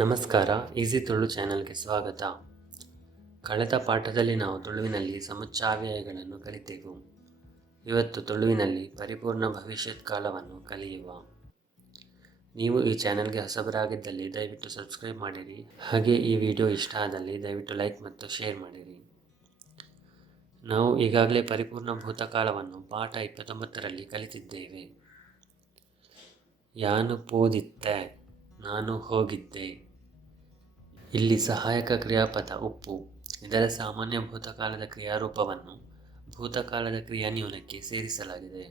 ನಮಸ್ಕಾರ, ಈಸಿ ತುಳು ಚಾನೆಲ್ಗೆ ಸ್ವಾಗತ. ಕಳೆದ ಪಾಠದಲ್ಲಿ ನಾವು ತುಳುವಿನಲ್ಲಿ ಸಮುಚ್ಚಾವ್ಯಯಗಳನ್ನು ಕಲಿತೆವು. ಇವತ್ತು ತುಳುವಿನಲ್ಲಿ ಪರಿಪೂರ್ಣ ಭವಿಷ್ಯತ್ ಕಾಲವನ್ನು ಕಲಿಯುವ. ನೀವು ಈ ಚಾನೆಲ್ಗೆ ಹೊಸಬರಾಗಿದ್ದಲ್ಲಿ ದಯವಿಟ್ಟು ಸಬ್ಸ್ಕ್ರೈಬ್ ಮಾಡಿರಿ. ಹಾಗೆ ಈ ವಿಡಿಯೋ ಇಷ್ಟ ಆದಲ್ಲಿ ದಯವಿಟ್ಟು ಲೈಕ್ ಮತ್ತು ಶೇರ್ ಮಾಡಿರಿ. ನಾವು ಈಗಾಗಲೇ ಪರಿಪೂರ್ಣ ಭೂತಕಾಲವನ್ನು ಪಾಠ 29ರಲ್ಲಿ ಕಲಿತಿದ್ದೇವೆ. ಯಾನು ಪೋದಿತ್ತೆ, ನಾನು ಹೋಗಿದ್ದೆ. ಇಲ್ಲಿ ಸಹಾಯಕ ಕ್ರಿಯಾಪದ ಉಪ್ಪು. ಇದರ ಸಾಮಾನ್ಯ ಭೂತಕಾಲದ ಕ್ರಿಯಾರೂಪವನ್ನು ಭೂತಕಾಲದ ಕ್ರಿಯಾನ್ಯೂನಕ್ಕೆ ಸೇರಿಸಲಾಗಿದೆ.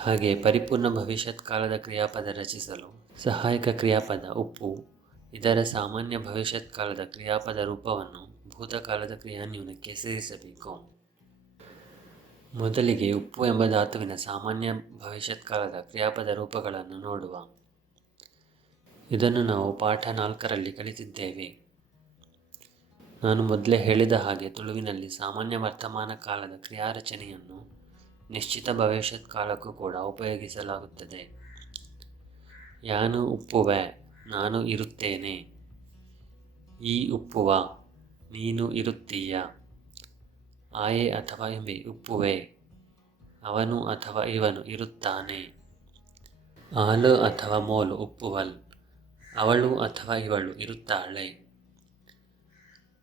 ಹಾಗೆ ಪರಿಪೂರ್ಣ ಭವಿಷ್ಯತ್ ಕಾಲದ ಕ್ರಿಯಾಪದ ರಚಿಸಲು ಸಹಾಯಕ ಕ್ರಿಯಾಪದ ಉಪ್ಪು ಇದರ ಸಾಮಾನ್ಯ ಭವಿಷ್ಯತ್ ಕಾಲದ ಕ್ರಿಯಾಪದ ರೂಪವನ್ನು ಭೂತಕಾಲದ ಕ್ರಿಯಾನ್ಯೂನಕ್ಕೆ ಸೇರಿಸಬೇಕು. ಮೊದಲಿಗೆ ಉಪ್ಪು ಎಂಬ ಧಾತುವಿನ ಸಾಮಾನ್ಯ ಭವಿಷ್ಯತ್ ಕಾಲದ ಕ್ರಿಯಾಪದ ರೂಪಗಳನ್ನು ನೋಡುವ. ಇದನ್ನು ನಾವು ಪಾಠ 4ರಲ್ಲಿ ಕಲಿತಿದ್ದೇವೆ. ನಾನು ಮೊದಲೇ ಹೇಳಿದ ಹಾಗೆ ತುಳುವಿನಲ್ಲಿ ಸಾಮಾನ್ಯ ವರ್ತಮಾನ ಕಾಲದ ಕ್ರಿಯಾರಚನೆಯನ್ನು ನಿಶ್ಚಿತ ಭವಿಷ್ಯತ್ ಕಾಲಕ್ಕೂ ಕೂಡ ಉಪಯೋಗಿಸಲಾಗುತ್ತದೆ. ಯಾನು ಉಪ್ಪುವೆ, ನಾನು ಇರುತ್ತೇನೆ. ಈ ಉಪ್ಪುವ, ನೀನು ಇರುತ್ತೀಯ. ಆಯೆ ಅಥವಾ ಎಂಬೆ ಉಪ್ಪುವೆ, ಅವನು ಅಥವಾ ಇವನು ಇರುತ್ತಾನೆ. ಆಲು ಅಥವಾ ಮೋಲು ಉಪ್ಪುವಲ್, ಅವಳು ಅಥವಾ ಇವಳು ಇರುತ್ತಾಳೆ.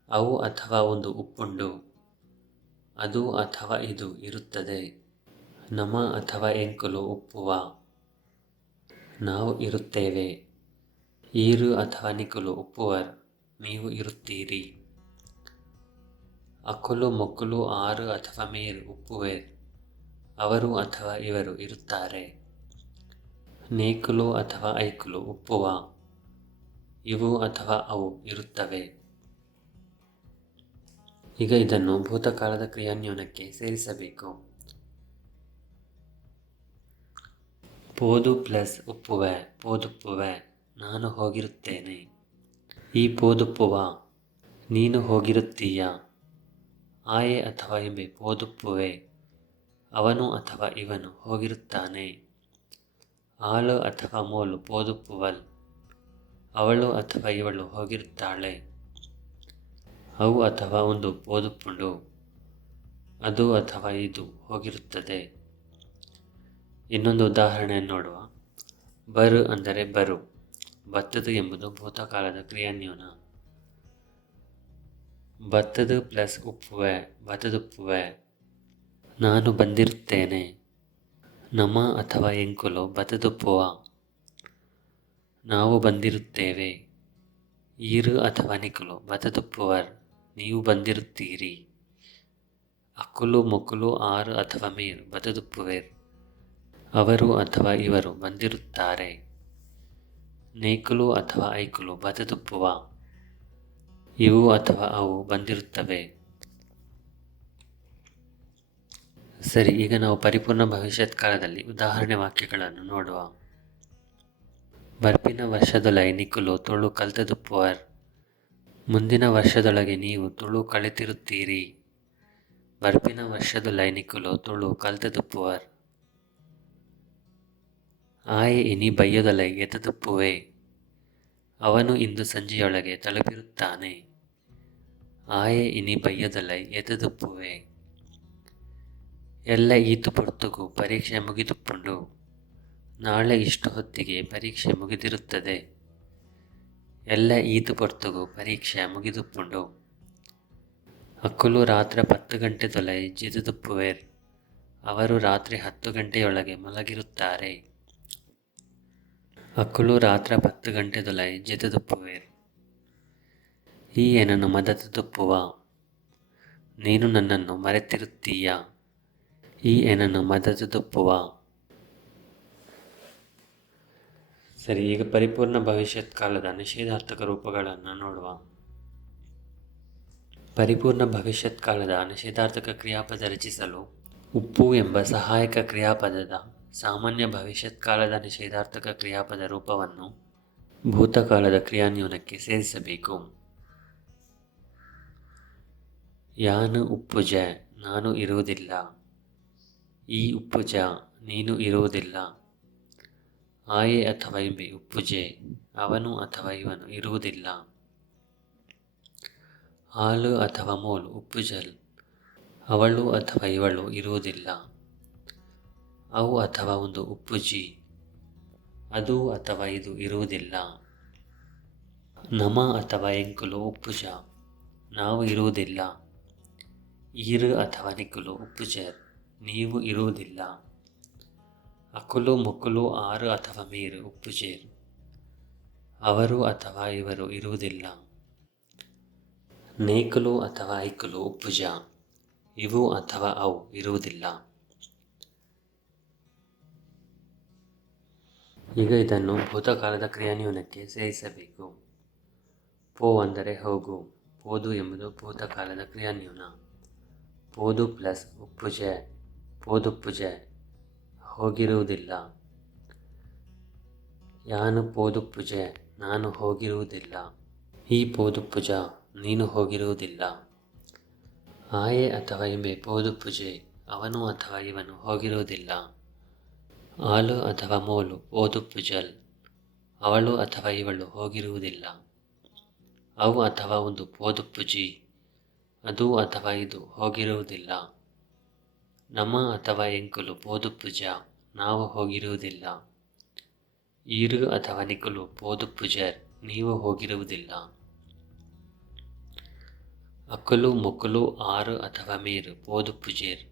ಅವು ಅಥವಾ ಒಂದು ಉಪ್ಪುಂಡು, ಅದು ಅಥವಾ ಇದು ಇರುತ್ತದೆ. ನಮ ಅಥವಾ ಎಂಕುಲು ಉಪ್ಪುವ, ನಾವು ಇರುತ್ತೇವೆ. ಈರು ಅಥವಾ ನಿಕುಲು ಉಪ್ಪುವರ್, ನೀವು ಇರುತ್ತೀರಿ. ಅಕುಲು ಮೊಕ್ಕುಲು ಆರು ಅಥವಾ ಮೇರು ಉಪ್ಪುವೇರ್, ಅವರು ಅಥವಾ ಇವರು ಇರುತ್ತಾರೆ. ನೇಕುಲು ಅಥವಾ ಐಕುಲು ಉಪ್ಪುವ, ಇವು ಅಥವಾ ಅವು ಇರುತ್ತವೆ. ಈಗ ಇದನ್ನು ಭೂತಕಾಲದ ಕ್ರಿಯಾನ್ಯೂನಕ್ಕೆ ಸೇರಿಸಬೇಕು. ಪೋದು ಪ್ಲಸ್ ಉಪ್ಪುವೆ, ಪೋದುಪ್ಪುವೆ, ನಾನು ಹೋಗಿರುತ್ತೇನೆ. ಈ ಪೋದುಪ್ಪುವ, ನೀನು ಹೋಗಿರುತ್ತೀಯ. ಆಯೆ ಅಥವಾ ಎಂಬೆ ಪೋದುಪ್ಪುವೆ, ಅವನು ಅಥವಾ ಇವನು ಹೋಗಿರುತ್ತಾನೆ. ಆಲು ಅಥವಾ ಮೋಲು ಪೋದುಪ್ಪುವಲ್, ಅವಳು ಅಥವಾ ಇವಳು ಹೋಗಿರುತ್ತಾಳೆ. ಅವು ಅಥವಾ ಒಂದು ಪೋದುಪ್ಪುಂಡು, ಅದು ಅಥವಾ ಇದು ಹೋಗಿರುತ್ತದೆ. ಇನ್ನೊಂದು ಉದಾಹರಣೆಯನ್ನು ನೋಡುವ. ಬರು ಅಂದರೆ ಬರು, ಬತ್ತದು ಎಂಬುದು ಭೂತಕಾಲದ ಕ್ರಿಯಾನ್ಯೂನ. ಬತ್ತದು ಪ್ಲಸ್ ಉಪ್ಪುವೆ, ಬತದುಪ್ಪುವೆ, ನಾನು ಬಂದಿರುತ್ತೇನೆ. ನಮ ಅಥವಾ ಎಂಕುಲು ಬತದುಪ್ಪುವ, ನಾವು ಬಂದಿರುತ್ತೇವೆ. ಈರು ಅಥವಾ ನಿಕುಲು ಬತದುಪ್ಪುವರ್, ನೀವು ಬಂದಿರುತ್ತೀರಿ. ಅಕುಲು ಮೊಕ್ಕುಲು ಆರು ಅಥವಾ ಮೇರು ಬತದುಪ್ಪುವೇರ್, ಅವರು ಅಥವಾ ಇವರು ಬಂದಿರುತ್ತಾರೆ. ನೇಕುಲು ಅಥವಾ ಐಕುಲು ಬತದುಪ್ಪುವ, ಇವು ಅಥವಾ ಅವು ಬಂದಿರುತ್ತವೆ. ಸರಿ, ಈಗ ನಾವು ಪರಿಪೂರ್ಣ ಭವಿಷ್ಯತ್ ಕಾಲದಲ್ಲಿ ಉದಾಹರಣೆ ವಾಕ್ಯಗಳನ್ನು ನೋಡುವ. ಬರ್ಪಿನ ವರ್ಷದೊಳಗೆ ನಿಕುಲು ತುಳು ಕಲ್ತದುಪ್ಪುವರ್, ಮುಂದಿನ ವರ್ಷದೊಳಗೆ ನೀವು ತುಳು ಕಲಿತಿರುತ್ತೀರಿ. ಬರ್ಪಿನ ವರ್ಷದೊಳಗೆ ನಿಕುಲು ತುಳು ಕಲ್ತದುಪ್ಪುವರ್. ಆಯೆ ಇನಿ ಬಯ್ಯದೊಳಗೆ ಎತದುಪ್ಪುವೆ, ಅವನು ಇಂದು ಸಂಜೆಯೊಳಗೆ ತಲುಪಿರುತ್ತಾನೆ. ಆಯೆ ಇನಿ ಬಯ್ಯದೊಳಗೆ ಎತದುಪ್ಪುವೆ. ಎಲ್ಲ ಈತು ಪೊರ್ತುಗು ಪರೀಕ್ಷೆ ಮುಗಿದುಪ್ಪುಂಡು, ನಾಳೆ ಇಷ್ಟು ಹೊತ್ತಿಗೆ ಪರೀಕ್ಷೆ ಮುಗಿದಿರುತ್ತದೆ. ಎಲ್ಲ ಈತು ಪೊರ್ತುಗು ಪರೀಕ್ಷೆ ಮುಗಿದುಪ್ಪುಂಡು. ಅಕ್ಕುಲು ರಾತ್ರಿ 10 ಗಂಟೆದೊಳಗೆ ಜಿದುದುಪ್ಪುವೇರ್, ಅವರು ರಾತ್ರಿ 10 ಗಂಟೆಯೊಳಗೆ ಮಲಗಿರುತ್ತಾರೆ. ಅಕ್ಕುಲು ರಾತ್ರಿ 10 ಗಂಟೆದೊಳಗೆ ಜಿದುದುಪ್ಪುವೇರ್. ಈ ಏನನ್ನು ಮದತದುಪ್ಪುವ, ನೀನು ನನ್ನನ್ನು ಮರೆತಿರುತ್ತೀಯ. ಈ ಏನನ್ನು ಮದತದುಪ್ಪುವ. ಸರಿ, ಈಗ ಪರಿಪೂರ್ಣ ಭವಿಷ್ಯತ್ ಕಾಲದ ನಿಷೇಧಾರ್ಥಕ ರೂಪಗಳನ್ನು ನೋಡುವ. ಪರಿಪೂರ್ಣ ಭವಿಷ್ಯತ್ ಕಾಲದ ನಿಷೇಧಾರ್ಥಕ ಕ್ರಿಯಾಪದ ರಚಿಸಲು ಉಪ್ಪು ಎಂಬ ಸಹಾಯಕ ಕ್ರಿಯಾಪದದ ಸಾಮಾನ್ಯ ಭವಿಷ್ಯತ್ ಕಾಲದ ನಿಷೇಧಾರ್ಥಕ ಕ್ರಿಯಾಪದ ರೂಪವನ್ನು ಭೂತಕಾಲದ ಕ್ರಿಯಾನ್ಯೂನಕ್ಕೆ ಸೇರಿಸಬೇಕು. ಯಾನು ಉಪ್ಪುಜ, ನಾನು ಇರುವುದಿಲ್ಲ. ಈ ಉಪ್ಪುಜ, ನೀನು ಇರುವುದಿಲ್ಲ. ಆಯೆ ಅಥವಾ ಇಂಬೆ ಉಪ್ಪುಜೆ ಅವನು ಅಥವಾ ಇವನು ಇರುವುದಿಲ್ಲ. ಹಾಲು ಅಥವಾ ಮೋಲು ಉಪ್ಪುಜಲ್ ಅವಳು ಅಥವಾ ಇವಳು ಇರುವುದಿಲ್ಲ. ಅವು ಅಥವಾ ಒಂದು ಉಪ್ಪುಜಿ ಅದು ಅಥವಾ ಇದು ಇರುವುದಿಲ್ಲ. ನಮ ಅಥವಾ ಎಂಕುಲು ಉಪ್ಪುಜ ನಾವು ಇರುವುದಿಲ್ಲ. ಈರು ಅಥವಾ ನಿಕುಲು ಉಪ್ಪುಜರ್ ನೀವು ಇರುವುದಿಲ್ಲ. ಅಕುಲು ಮುಕುಲು ಆರು ಅಥವಾ ಮೀರು ಉಪ್ಪುಜೇರ್ ಅವರು ಅಥವಾ ಇವರು ಇರುವುದಿಲ್ಲ. ನೇಕುಲು ಅಥವಾ ಐಕುಲು ಉಪ್ಪುಜ ಇವು ಅಥವಾ ಅವು ಇರುವುದಿಲ್ಲ. ಈಗ ಇದನ್ನು ಭೂತಕಾಲದ ಕ್ರಿಯಾನ್ವಯಕ್ಕೆ ಸೇರಿಸಬೇಕು. ಪೋ ಅಂದರೆ ಹೋಗು. ಪೋದು ಎಂಬುದು ಭೂತಕಾಲದ ಕ್ರಿಯಾನ್ವಯ. ಪೋದು ಪ್ಲಸ್ ಉಪ್ಪುಜೆ ಪೋದುಪ್ಪುಜೆ ಹೋಗಿರುವುದಿಲ್ಲ. ಯಾನು ಪೋದುಪ್ಪುಜೆ ನಾನು ಹೋಗಿರುವುದಿಲ್ಲ. ಈ ಪೋದುಪ್ಪುಜ ನೀನು ಹೋಗಿರುವುದಿಲ್ಲ. ಆಯೆ ಅಥವಾ ಇಂಬೆ ಪೋದುಪ್ಪುಜೆ ಅವನು ಅಥವಾ ಇವನು ಹೋಗಿರುವುದಿಲ್ಲ. ಆಲು ಅಥವಾ ಮೋಲು ಪೋದುಪ್ಪುಜಲ್ ಅವಳು ಅಥವಾ ಇವಳು ಹೋಗಿರುವುದಿಲ್ಲ. ಅವು ಅಥವಾ ಒಂದು ಪೋದುಪ್ಪುಜಿ ಅದು ಅಥವಾ ಇದು ಹೋಗಿರುವುದಿಲ್ಲ. ನಮ ಅಥವಾ ಎಂಕುಲು ಪೋದುಪ್ಪುಜ ನಾವು ಹೋಗಿರುವುದಿಲ್ಲ. ಈರು ಅಥವಾ ನಿಕುಲು ಪೋದುಪ್ಪುಜರ್ ನೀವು ಹೋಗಿರುವುದಿಲ್ಲ. ಅಕುಲು ಮುಕುಲು ಆರು ಅಥವಾ ಮೀರು ಪೋದುಪ್ಪುಜೇರ್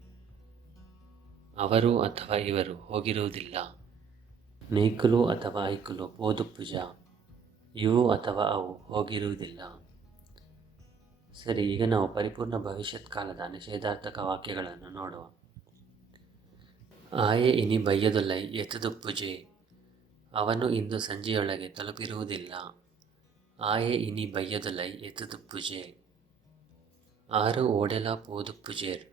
ಅವರು ಅಥವಾ ಇವರು ಹೋಗಿರುವುದಿಲ್ಲ. ನೇಕುಲು ಅಥವಾ ಐಕುಲು ಪೋದುಪ್ಪುಜ ಇವು ಅಥವಾ ಅವು ಹೋಗಿರುವುದಿಲ್ಲ. ಸರಿ, ಈಗ ನಾವು ಪರಿಪೂರ್ಣ ಭವಿಷ್ಯತ್ ಕಾಲದ ನಿಷೇಧಾರ್ಥಕ ವಾಕ್ಯಗಳನ್ನು ನೋಡುವ. ಆಯೆ ಇನಿ ಬಯ್ಯದೊಲ್ಲೈ ಎತ್ತುದುಪ್ಪುಜೆ ಅವನು ಇಂದು ಸಂಜೆಯೊಳಗೆ ತಲುಪಿರುವುದಿಲ್ಲ. ಆಯೆ ಇನಿ ಬಯ್ಯದೊಲ್ಲೈ ಎತ್ತುದುಪ್ಪುಜೆ ಆರು ಓಡೆಲ ಪೋದುಪ್ಪುಜೇರ್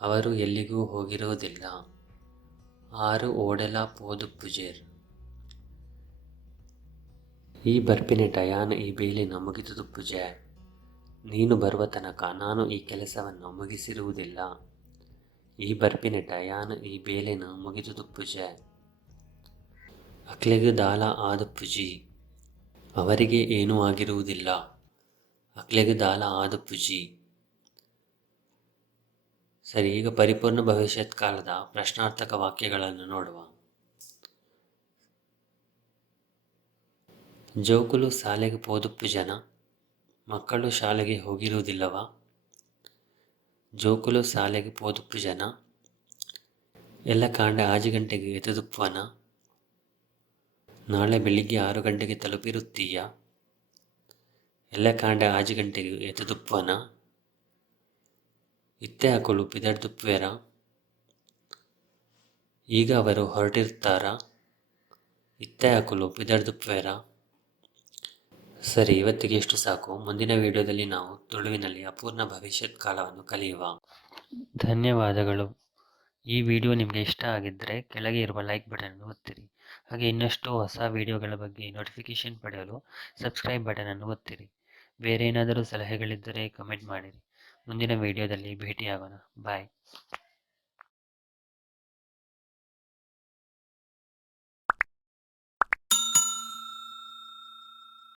ಅವರು ಎಲ್ಲಿಗೂ ಹೋಗಿರುವುದಿಲ್ಲ. ಆರು ಓಡೆಲ ಪೋದುಪ್ಪುಜೇರ್ ಈ ಬರ್ಪಿನೆಟ ಯಾನು ಈ ಬೇಲಿನ ಮುಗಿದುದುಪ್ಪುಜೆ ನೀನು ಬರುವ ತನಕ ನಾನು ಈ ಕೆಲಸವನ್ನು ಮುಗಿಸಿರುವುದಿಲ್ಲ. ಈ ಬರ್ಪಿನೆಟ ಯಾನು ಈ ಬೇಲೆನ ಮುಗಿದುದುಪ್ಪುಜೆ ಅಕ್ಲೆಗು ದಾಲ ಆದುಪ್ಪುಜಿ ಅವರಿಗೆ ಏನೂ ಆಗಿರುವುದಿಲ್ಲ. ಅಕ್ಲೆಗು ದಾಲ ಆದುಪ್ಪುಜಿ. ಸರಿ, ಈಗ ಪರಿಪೂರ್ಣ ಭವಿಷ್ಯತ್ ಕಾಲದ ಪ್ರಶ್ನಾರ್ಥಕ ವಾಕ್ಯಗಳನ್ನು ನೋಡುವ. ಜೋಕುಲು ಶಾಲೆಗೆ ಪೋದುಪ್ಪುಜನ ಮಕ್ಕಳು ಶಾಲೆಗೆ ಹೋಗಿರುವುದಿಲ್ಲವಾ? ಜೋಕುಲು ಶಾಲೆಗೆ ಪೋದುಪ್ಪುಜನ ಎಲ್ಲ ಕಾಂಡ 6 ಗಂಟೆಗೆ ಎತ್ತುದುಪ್ಪುವನ ನಾಳೆ ಬೆಳಿಗ್ಗೆ 6 ಗಂಟೆಗೆ ತಲುಪಿರುತ್ತೀಯ? ಎಲ್ಲ ಕಾಂಡ 6 ಗಂಟೆಗೆ ಎತ್ತುದುಪ್ಪುವನ ಇತ್ತೆ ಅಕುಲು ಪಿದಡ್ದುಪ್ಪುವೆರ ಈಗ ಅವರು ಹೊರಟಿರುತ್ತಾರಾ? ಇತ್ತೆ ಅಕುಲು ಪಿದಡ್ದುಪ್ಪುವೆರ. ಸರಿ, ಇವತ್ತಿಗೆ ಎಷ್ಟು ಸಾಕು. ಮುಂದಿನ ವಿಡಿಯೋದಲ್ಲಿ ನಾವು ತುಳುವಿನಲ್ಲಿ ಅಪೂರ್ಣ ಭವಿಷ್ಯತ್ ಕಾಲವನ್ನು ಕಲಿಯುವ. ಧನ್ಯವಾದಗಳು. ಈ ವಿಡಿಯೋ ನಿಮಗೆ ಇಷ್ಟ ಆಗಿದ್ದರೆ ಕೆಳಗೆ ಇರುವ ಲೈಕ್ ಬಟನ್ ಒತ್ತಿರಿ. ಹಾಗೆ ಇನ್ನಷ್ಟು ಹೊಸ ವಿಡಿಯೋಗಳ ಬಗ್ಗೆ ನೋಟಿಫಿಕೇಷನ್ ಪಡೆಯಲು ಸಬ್ಸ್ಕ್ರೈಬ್ ಬಟನ್ ಅನ್ನು ಒತ್ತಿರಿ. ಬೇರೆ ಏನಾದರೂ ಸಲಹೆಗಳಿದ್ದರೆ ಕಮೆಂಟ್ ಮಾಡಿರಿ. ಮುಂದಿನ ವಿಡಿಯೋದಲ್ಲಿ ಭೇಟಿಯಾಗೋಣ. ಬಾಯ್.